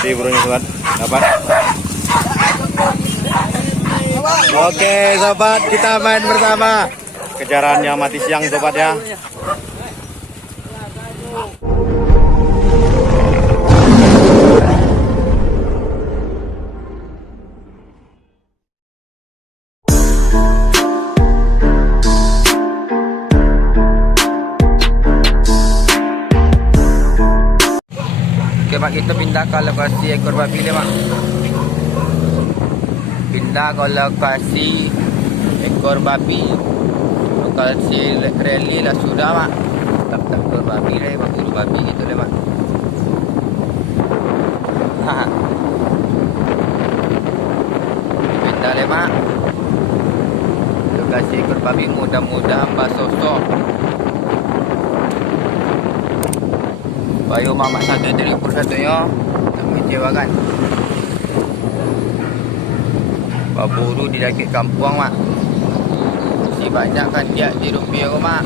Tadi burungnya sobat dapat. Oke sobat, kita main bersama. Kejarannya mati siang sobat ya. Oke Pak, kita pindah ke lokasi ekor babi ni Pak. Pindah ke lokasi ekor babi. Lokasi rally lah sudah Pak. Tak ekor babi lah, buru babi gitu deh Pak. Pindah deh Pak. Lokasi ekor babi mudah-mudahan Mbak Sosok. Bayu mamak satu dari persatunya tak mengecewakan. Baburu di daki kampung mak. Si banyak kan dia di rupiah mak.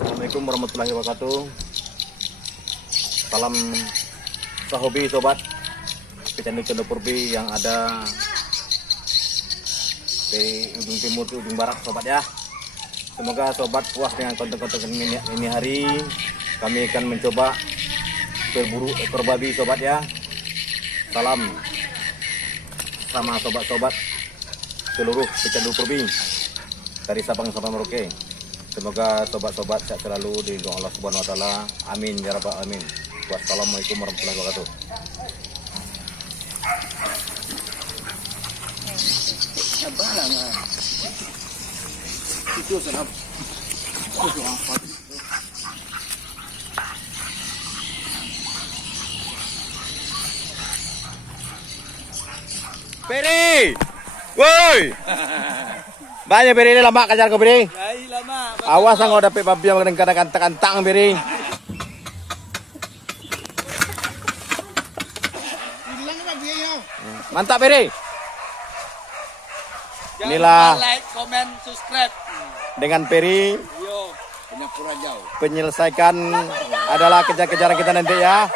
Assalamualaikum warahmatullahi wabarakatuh. Salam sahobi sobat Pecanduk Purbi yang ada dari ujung timur ke ujung barat sobat ya. Semoga sobat puas dengan konten-konten ini hari. Kami akan mencoba berburu ekor babi sobat ya. Salam sama sobat-sobat seluruh Pecanduk Purbi dari Sabang sampai Merauke. Semoga sobat-sobat sehat selalu di Allah Subhanahu wa taala. Amin ya rabbal alamin. Wassalamualaikum warahmatullahi wabarakatuh. Sabarlah. Itu senap. Peri, woi. Banyak Peri ini lama kejar ke Peri. Lama. Awas anggo dapet babi yang kantang Peri. Mantap Peri. Inilah like, comment, subscribe. dengan Peri Yo, penyempurna jauh. penyelesaikan adalah kejar-kejaran kita nanti ya.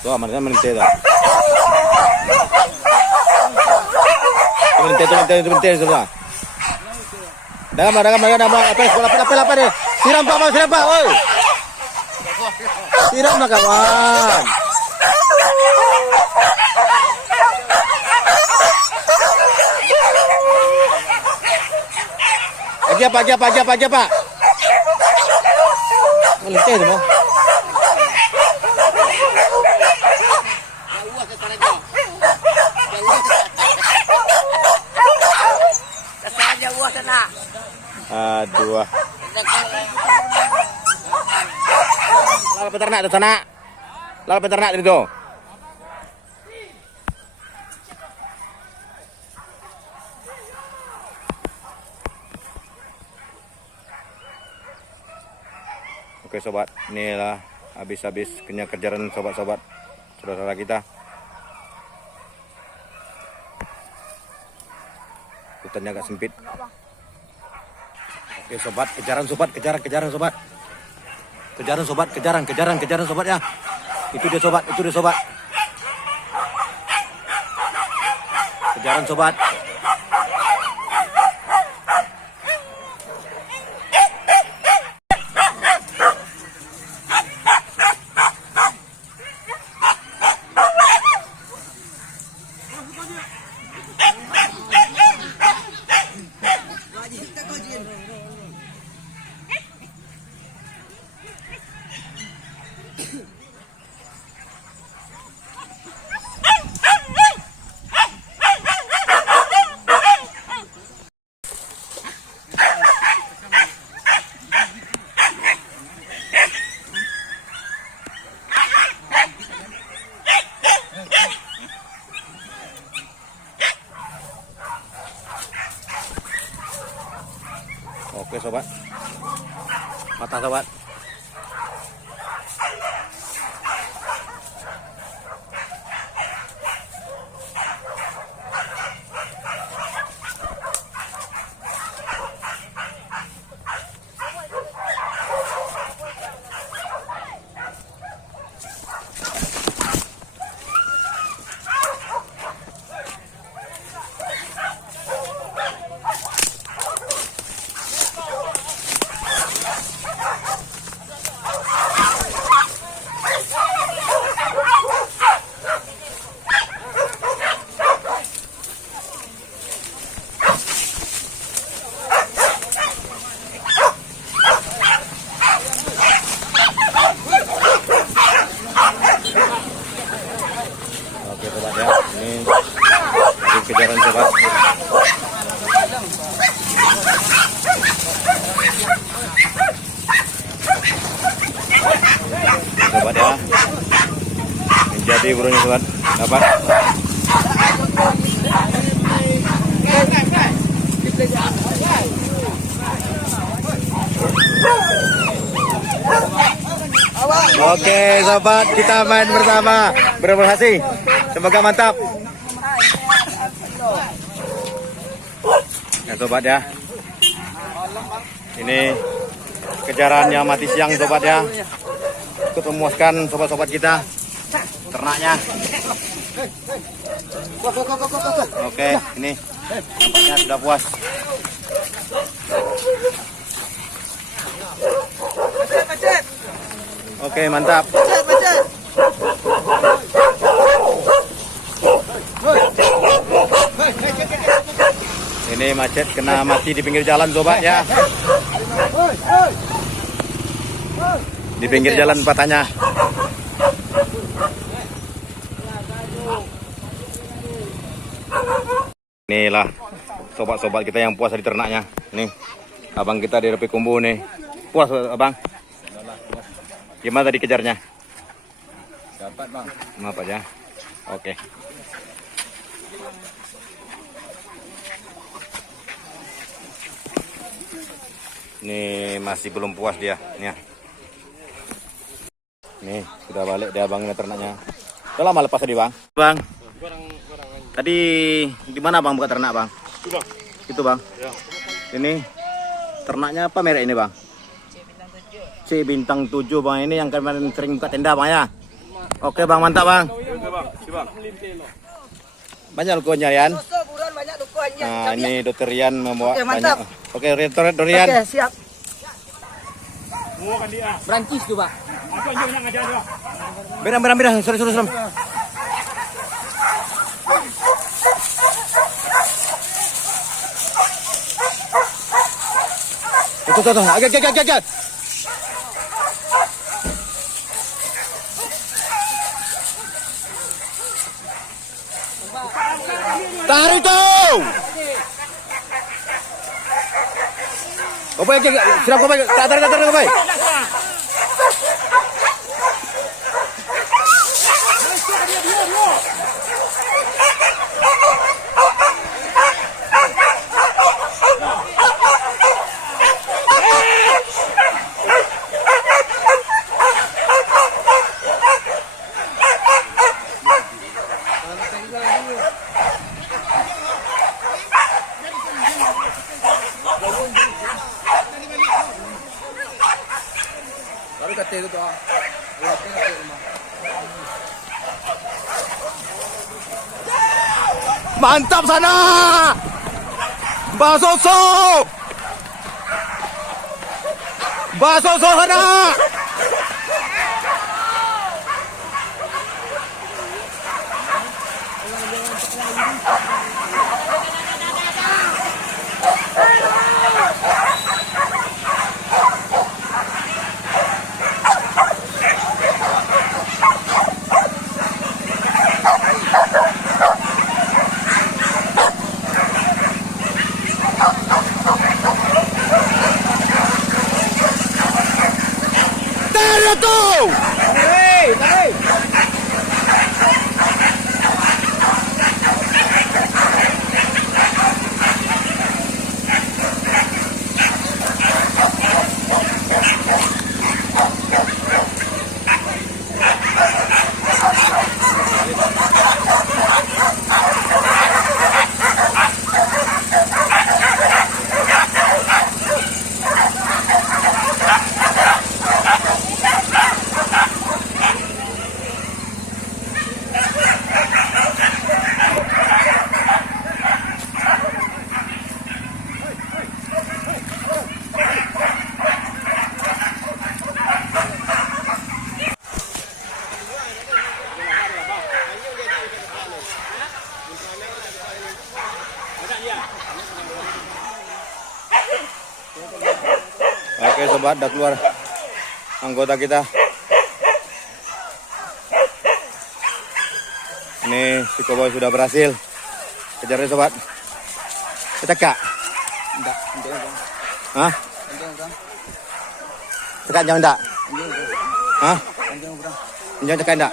Tuh, mana menite dah. Menite semua. Dalam, apa ni? Siram pak, oi. Siram lah kawan. Lagi apa? Menite semua. Aduh. Lalu peternak di sana. Lalu peternak di situ. Oke sobat, inilah habis-habis kejaran sobat-sobat saudara kita. Hutannya agak sempit. Oke sobat, kejaran sobat. Kejaran sobat ya. Itu dia sobat. Kejaran sobat. sobat. Mata sobat. Oke sobat ya, ini lagi kejaran sobat. Sobat ya, menjadi burunya sobat. Dapat. Oke sobat, kita main bersama. Berhasil. Semoga mantap. Ya sobat ya. Ini kejaran yang mati siang sobat ya. Untuk memuaskan sobat-sobat kita, ternaknya. Oke, ini ya, sudah puas. Oke, mantap. Ini macet kena mati di pinggir jalan sobat ya. Di pinggir jalan patahnya. Inilah sobat-sobat kita yang puas di ternaknya. Nih, abang kita di Repi Kumbu nih. Puas abang? Gimana tadi kejarnya? Dapat bang. Apa ya? Oke. Ini masih belum puas dia. Nih, sudah balik dia bang, ternaknya. Udah lama lepas tadi bang. Bang. Tadi di mana bang buka ternak bang? Itu bang. Itu bang. Ya. Ini ternaknya apa merek ini bang? C bintang 7 bang, ini yang kemarin sering buka tenda bang ya. Oke bang, mantap bang. Banyak lukuannya Rian. Nah ini dokter Rian membawa banyak. Oke dokter Rian. Oke siap. Brancis tuh pak. Berang, sorry. Tuh, agak. Tarik tuh. Kopai, siram kopai, tarik kopai. Mantap sana, Basoso sana. Tuh. sobat, udah keluar anggota kita. Ini si koboi sudah berhasil. Kejar deh sobat. Cekak. Enggak. Hah? Cekak jangan enggak? Hah? Jangan cekak enggak?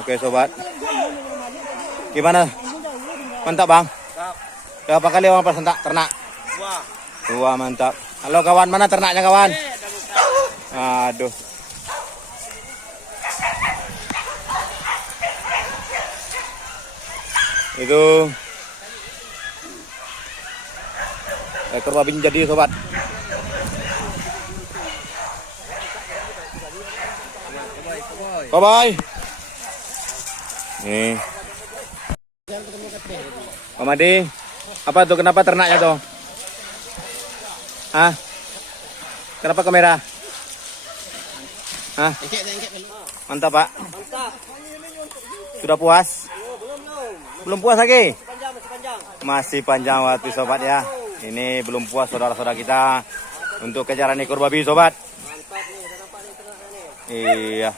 Oke sobat. Gimana? Mantap bang? Berapa kali bang pas ternak? Dua mantap. Halo kawan, mana ternaknya kawan? Aduh. Itu ekor babi jadi sobat. Koboi. Nih. Pak Madi, apa tuh? Kenapa ternaknya tuh? Hah? Kenapa kamera? Hah? Mantap Pak. Sudah puas? Belum puas lagi? Masih panjang waktu sobat ya. Ini belum puas saudara-saudara kita untuk kejaran ekor babi sobat. Iya.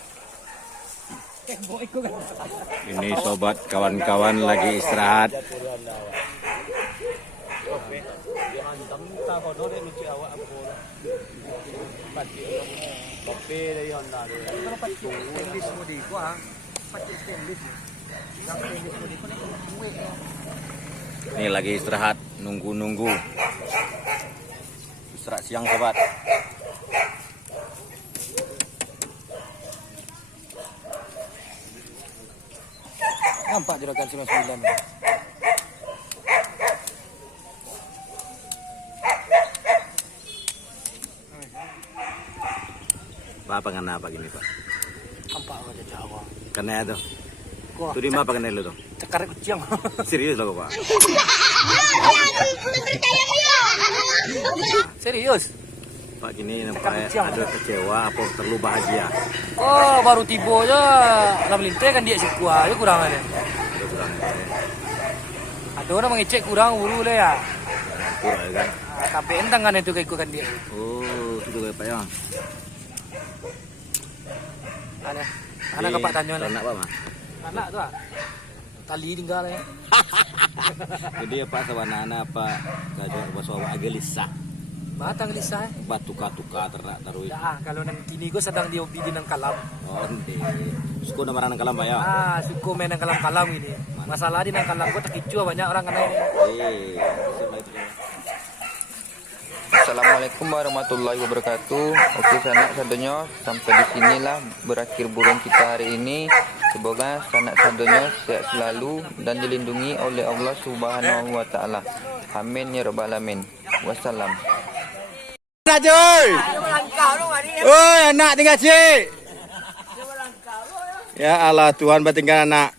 Ini sobat, kawan-kawan lagi istirahat. Ini lagi istirahat, nunggu-nunggu. Istirahat siang sobat. Nampak juragan 99. Apa kena apa gini Pak? Nampak aja Jawa. Kena itu. Tuh di mana kena lu tuh? Cekar kucing. Serius loh Pak? Serius? Pak gini nampak ada kecewa apa terlalu bahagia? Oh baru tiba aja lah melintai kan dia siku aja kurang ada. Ada orang mengecek kurang buru lah ya. Kurang kan? Tapi entang kan itu keikukan dia. Oh itu kayak Pak ya? Aneh. Anak kapak tanya lah. Anak apa mah? Anak tu ah. Tali tinggal ya. Jadi apa sawana apa kajar bahasa agak lisah. Batang lisah. Batuka-tuka ternak taruh. Ya kalau nang kini gua sedang diobi di nang kalam. Oh ente. Suku nama nang kalam Pak ya? Suku main nang kalam ini. Masalah di nang kalam gua tak kicu banyak orang kena ini. Siapa itu? Assalamualaikum warahmatullahi wabarakatuh. Oke sanak sadonya, sampai di sinilah berakhir bulan kita hari ini. Semoga sanak sadonya sehat selalu dan dilindungi oleh Allah Subhanahu wa taala. Amin ya rabbal alamin. Wassalam. Nak cuy. Oh, anak tinggal cik. Ya Allah, Tuhan bertinggal anak.